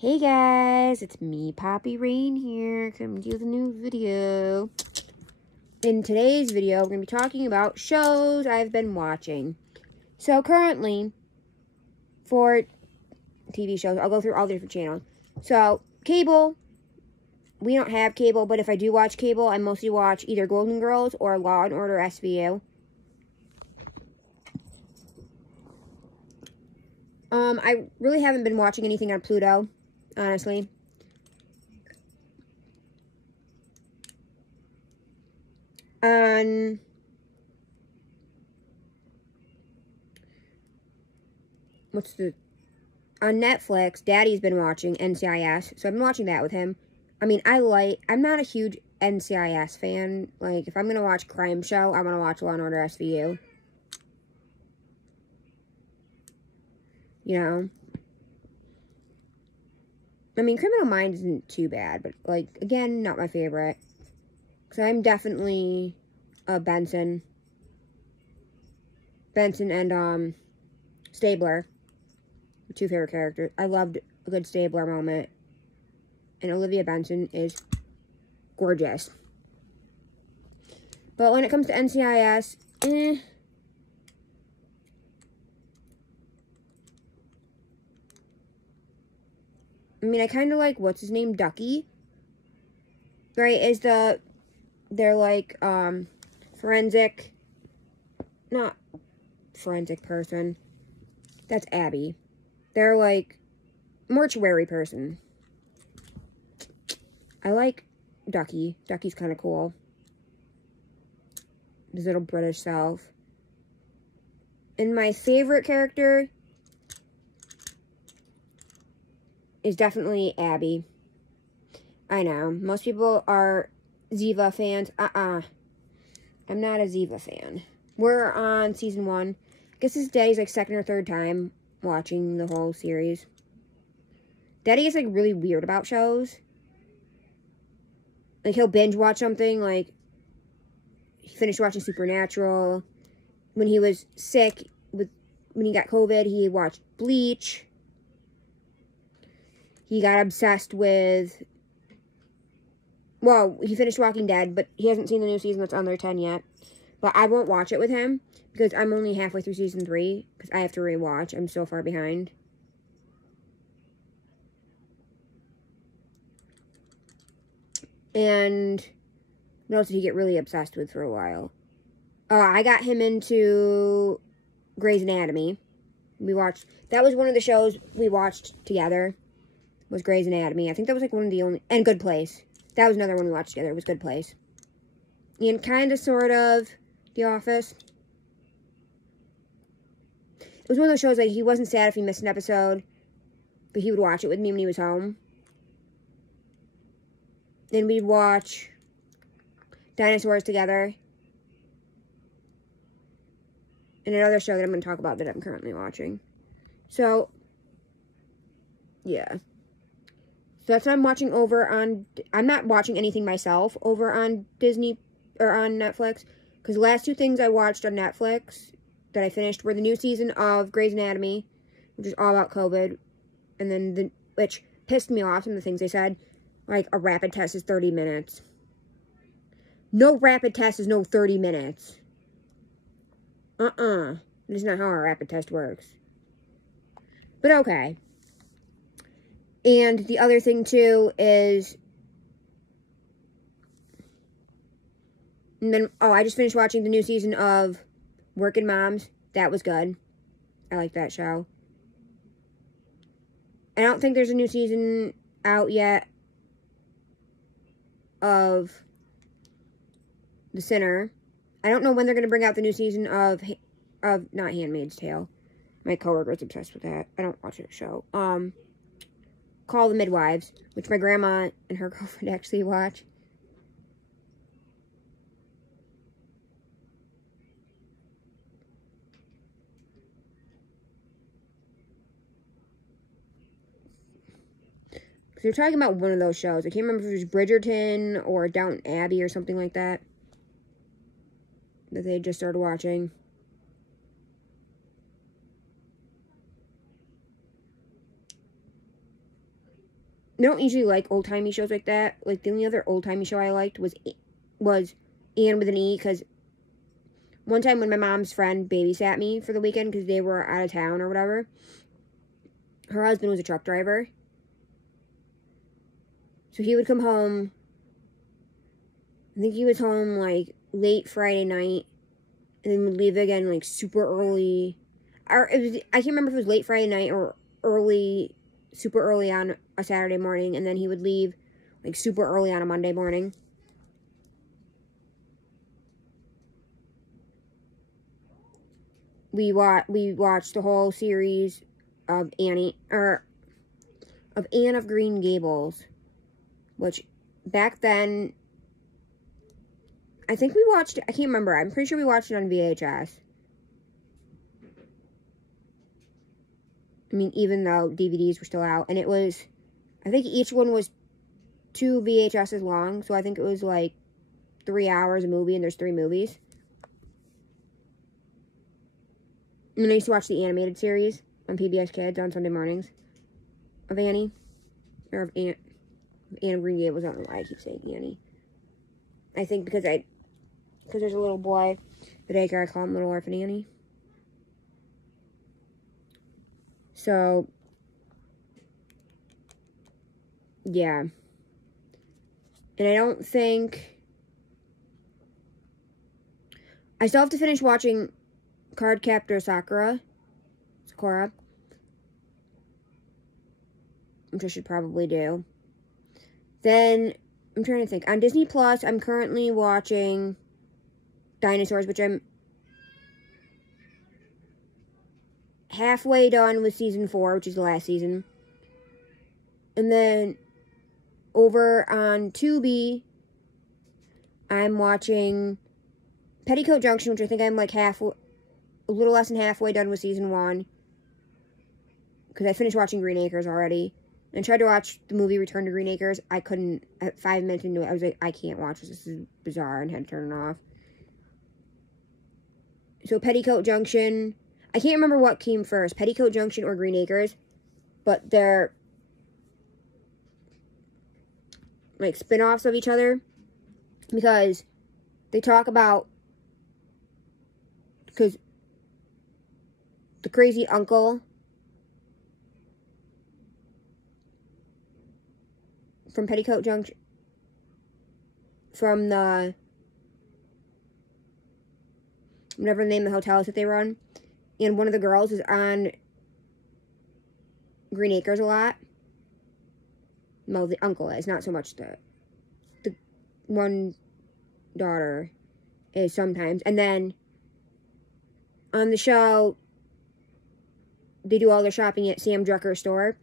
Hey guys, it's me, Poppy Rain here, coming to you with a new video. In today's video, we're going to be talking about shows I've been watching. So currently, for TV shows, I'll go through all the different channels. So, cable, we don't have cable, but if I do watch cable, I mostly watch either Golden Girls or Law & Order SVU. I really haven't been watching anything on Pluto, honestly. On Netflix, Daddy's been watching NCIS, so I've been watching that with him. I mean, I'm not a huge NCIS fan. Like, if I'm gonna watch a crime show, I want to watch Law & Order SVU. You know? I mean, Criminal Minds isn't too bad, but, like, again, not my favorite. Because I'm definitely a Benson and, Stabler. Two favorite characters. I loved a good Stabler moment. And Olivia Benson is gorgeous. But when it comes to NCIS, I mean, I kind of like, what's his name, Ducky? Right, they're like, not forensic person. That's Abby. They're like, mortuary person. I like Ducky. Ducky's kind of cool. His little British self. And my favorite character is definitely Abby. I know. Most people are Ziva fans. I'm not a Ziva fan. We're on season 1. I guess this is Daddy's like second or third time watching the whole series. Daddy is like really weird about shows. Like, he'll binge watch something. Like, he finished watching Supernatural. When he was sick, when he got COVID, he watched Bleach. He got obsessed with... Well, he finished Walking Dead, but he hasn't seen the new season that's on their 10 yet. But I won't watch it with him, because I'm only halfway through season 3, because I have to rewatch. I'm so far behind. And what else did he get really obsessed with for a while? I got him into Grey's Anatomy. That was one of the shows we watched together, was Grey's Anatomy. I think that was like one of the only, and Good Place. That was another one we watched together, was Good Place. And kind of, sort of, The Office. It was one of those shows, like, he wasn't sad if he missed an episode, but he would watch it with me when he was home. Then we'd watch Dinosaurs together. And another show that I'm going to talk about that I'm currently watching. So, yeah. So that's what I'm watching over on... I'm not watching anything myself over on Disney or on Netflix. Because the last 2 things I watched on Netflix that I finished were the new season of Grey's Anatomy, which is all about COVID. And then, which pissed me off, some of the things they said. Like, a rapid test is 30 minutes. No rapid test is no 30 minutes. That's not how a rapid test works. But okay. And the other thing, too, is... And then, I just finished watching the new season of Working Moms. That was good. I like that show. I don't think there's a new season out yet of The Sinner. I don't know when they're going to bring out the new season of not Handmaid's Tale. My coworker is obsessed with that. I don't watch that show. Call the Midwives, which my grandma and her girlfriend actually watch. Because you're talking about one of those shows. I can't remember if it was Bridgerton or Downton Abbey or something like that. That they just started watching. I don't usually like old-timey shows like that. Like, the only other old-timey show I liked was Anne with an E, because one time when my mom's friend babysat me for the weekend because they were out of town or whatever, her husband was a truck driver. So he would come home, I think he was home, like, late Friday night, and then would leave again, like, super early. Or I can't remember if it was late Friday night or super early on a Saturday morning, and then he would leave, like, super early on a Monday morning. We watched the whole series of Anne of Green Gables, which back then, I think we watched, I can't remember, I'm pretty sure we watched it on VHS. I mean, even though DVDs were still out, and it was, I think each one was 2 VHSs long, so I think it was like 3 hours a movie, and there's 3 movies. And then I used to watch the animated series on PBS Kids on Sunday mornings of Annie. Or of Anne of Green Gables. I don't know why I keep saying Annie. I think because there's a little boy at daycare, I call him Little Orphan Annie. So, yeah. And I don't think... I still have to finish watching Cardcaptor Sakura, which I should probably do. Then, I'm trying to think. On Disney Plus, I'm currently watching Dinosaurs, which I'm halfway done with season 4, which is the last season. And then, over on Tubi, I'm watching Petticoat Junction, which I think I'm like a little less than halfway done with season 1. Because I finished watching Green Acres already. And tried to watch the movie Return to Green Acres. I couldn't, at 5 minutes into it, I was like, I can't watch this. This is bizarre, and had to turn it off. So Petticoat Junction, I can't remember what came first, Petticoat Junction or Green Acres. But they're like spin-offs of each other. Because they talk about, because the crazy uncle from Petticoat Junction, from the, whatever the name of the hotel is that they run, and one of the girls is on Green Acres a lot. Well, the uncle is, not so much the one daughter is sometimes. And then on the show, they do all their shopping at Sam Drucker's store,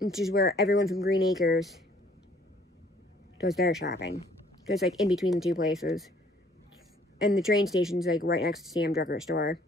which is where everyone from Green Acres does their shopping. So it's like in between the two places. And the train station's like right next to Sam Drucker's store.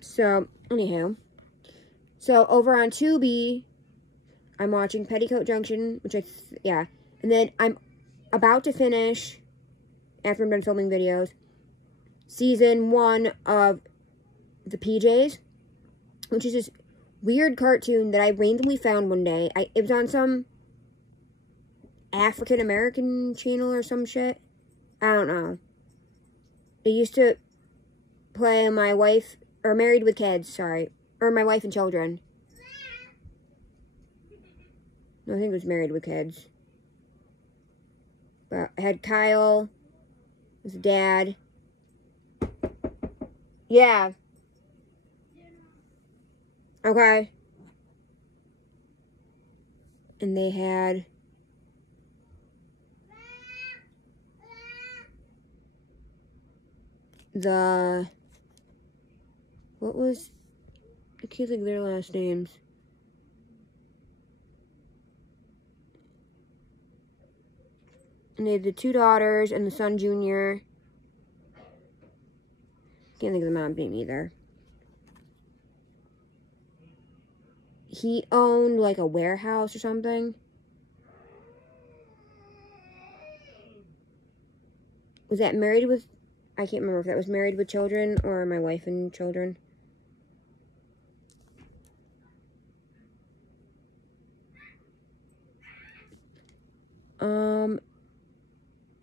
So, anyhow. So, over on Tubi, I'm watching Petticoat Junction, which yeah. And then I'm about to finish, after I'm done filming videos, season 1 of The PJs, which is this weird cartoon that I randomly found one day. It was on some African American channel or some shit. I don't know. It used to play on my wife, or Married with Kids, sorry. Or My Wife and Children. No, I think it was Married with Kids. But I had Kyle, his dad. Yeah. Okay. And they had what was, I can't think of their last names. And they had the 2 daughters and the son Junior. Can't think of the mom's name either. He owned like a warehouse or something. Was that Married with I can't remember if that was Married with Children or My Wife and Children.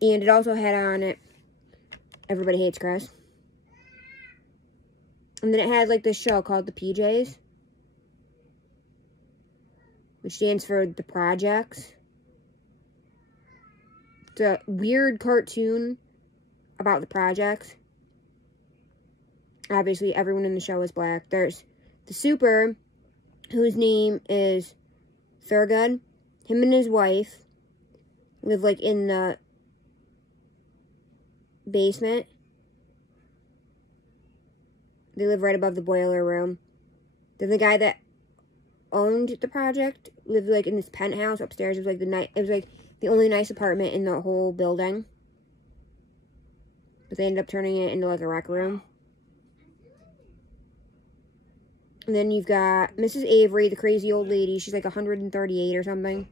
And it also had on it Everybody Hates Chris. And then it had, like, this show called The PJs, which stands for The Projects. It's a weird cartoon about the projects. Obviously, everyone in the show is black. There's the super, whose name is Thurgood. Him and his wife live, like, in the basement. They live right above the boiler room. Then the guy that owned the project lived, like, in this penthouse upstairs. It was like the only nice apartment in the whole building. But they ended up turning it into, like, a rec room. And then you've got Mrs. Avery, the crazy old lady. She's like 138 or something.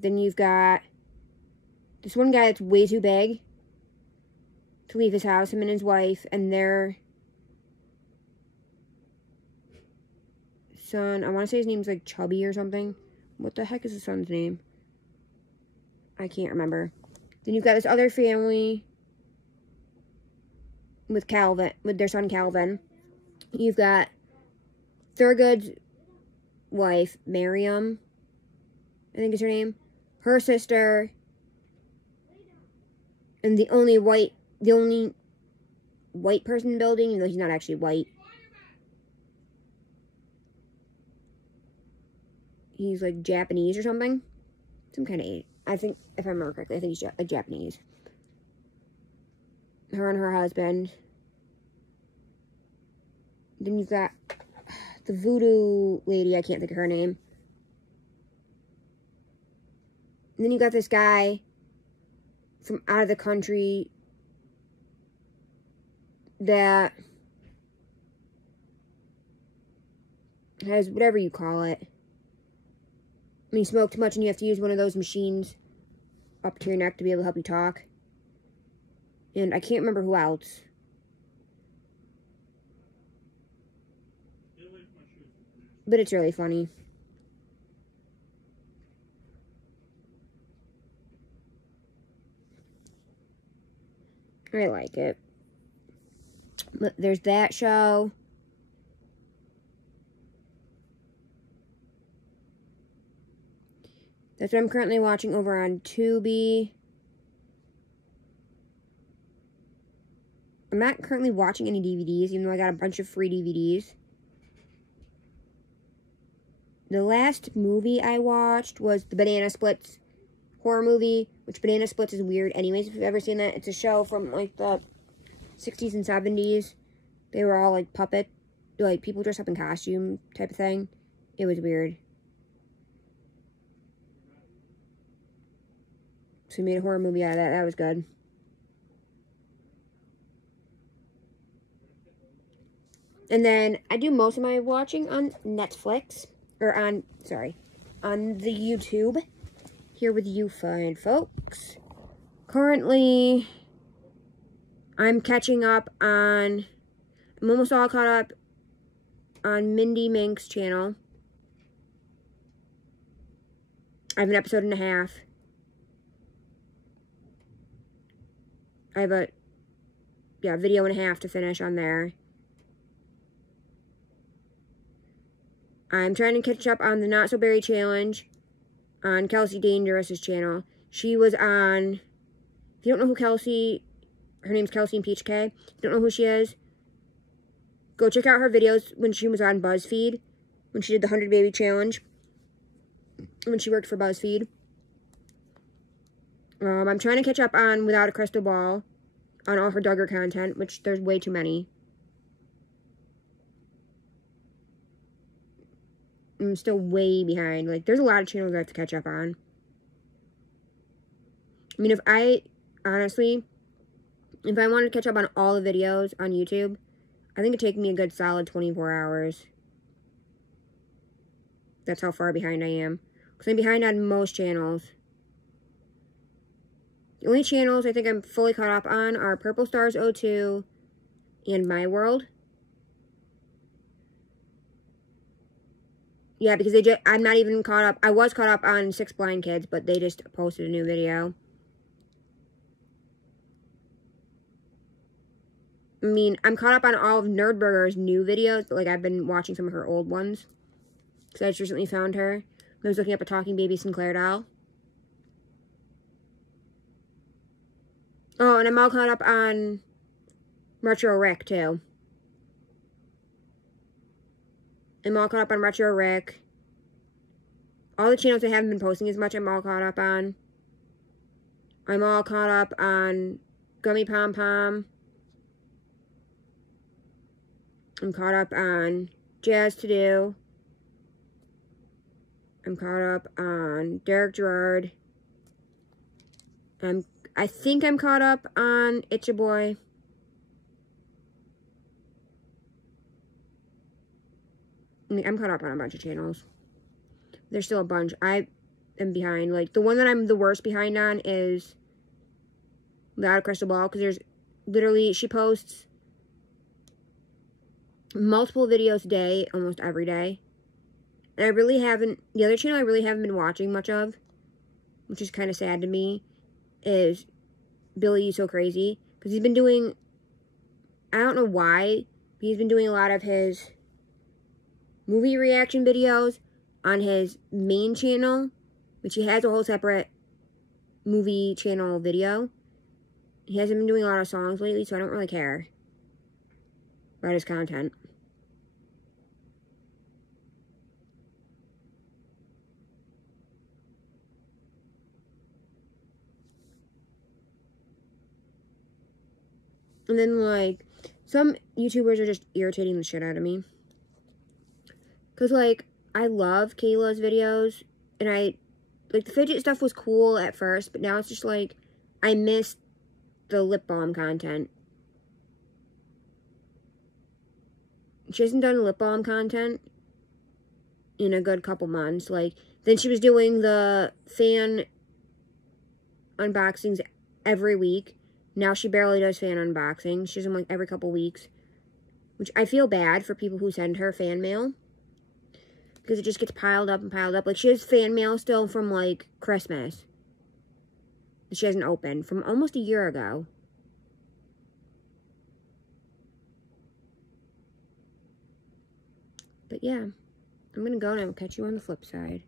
Then you've got this one guy that's way too big to leave his house, him and his wife, and their son. I want to say his name's like Chubby or something. What the heck is his son's name? I can't remember. Then you've got this other family with Calvin, with their son Calvin. You've got Thurgood's wife, Miriam, I think is her name. Her sister, and the only white person in the building, even though he's not actually white. He's like Japanese or something. Some kind of, I think, if I remember correctly, I think he's like Japanese. Her and her husband. Then you've got the voodoo lady, I can't think of her name. And then you got this guy from out of the country that has whatever you call it. When you smoke too much and you have to use one of those machines up to your neck to be able to help you talk. And I can't remember who else. But it's really funny. I like it. But there's that show. That's what I'm currently watching over on Tubi. I'm not currently watching any DVDs, even though I got a bunch of free DVDs. The last movie I watched was the Banana Splits horror movie, which Banana Splits is weird anyways, if you've ever seen that. It's a show from, like, the 60s and 70s. They were all, like, puppet, like, people dressed up in costume type of thing. It was weird. So we made a horror movie out of that. That was good. And then I do most of my watching on Netflix. Or on the YouTube. Here with you fine folks. Currently, I'm catching up on, I'm almost all caught up on Mindy Mink's channel. I have an episode and a half. I have a, video and a half to finish on there. I'm trying to catch up on the Not So Berry Challenge on Kelsey Dangerous's channel. She was on, if you don't know who Kelsey, her name's Kelsey and Peach K. If you don't know who she is, go check out her videos when she was on BuzzFeed, when she did the 100 Baby Challenge, when she worked for BuzzFeed. I'm trying to catch up on Without a Crystal Ball, on all her Duggar content, which there's way too many. I'm still way behind. Like, there's a lot of channels I have to catch up on. I mean, honestly, if I wanted to catch up on all the videos on YouTube, I think it'd take me a good solid 24 hours. That's how far behind I am. Because I'm behind on most channels. The only channels I think I'm fully caught up on are Purple Stars 02 and My World. Yeah, because I'm not even caught up. I was caught up on 6 Blind Kids, but they just posted a new video. I mean, I'm caught up on all of Nerdburger's new videos, but like I've been watching some of her old ones. Because I just recently found her. I was looking up a Talking Baby Sinclair doll. Oh, and I'm all caught up on Retro Rick, too. I'm all caught up on Retro Rick. All the channels I haven't been posting as much, I'm all caught up on. I'm all caught up on Gummy Pom Pom. I'm caught up on Jazz To Do. I'm caught up on Derek Gerard. I think I'm caught up on It's Your Boy. I mean, I'm caught up on a bunch of channels. There's still a bunch. I am behind. Like, the one that I'm the worst behind on is Without a Crystal Ball. Because there's literally, she posts multiple videos a day, almost every day. And I really haven't, the other channel I really haven't been watching much of, which is kind of sad to me, is Billy You So Crazy. Because he's been doing, I don't know why, but he's been doing a lot of his movie reaction videos on his main channel, which he has a whole separate movie channel video. He hasn't been doing a lot of songs lately, so I don't really care about his content. And then, like, some YouTubers are just irritating the shit out of me. Because, like, I love Kayla's videos. And like, the fidget stuff was cool at first. But now it's just, like, I miss the lip balm content. She hasn't done lip balm content in a good couple months. Like, then she was doing the fan unboxings every week. Now she barely does fan unboxings. She does them like every couple weeks. Which I feel bad for people who send her fan mail. Because it just gets piled up and piled up. Like, she has fan mail still from, like, Christmas. That she hasn't opened. From almost a year ago. But yeah. I'm going to go and I'll catch you on the flip side.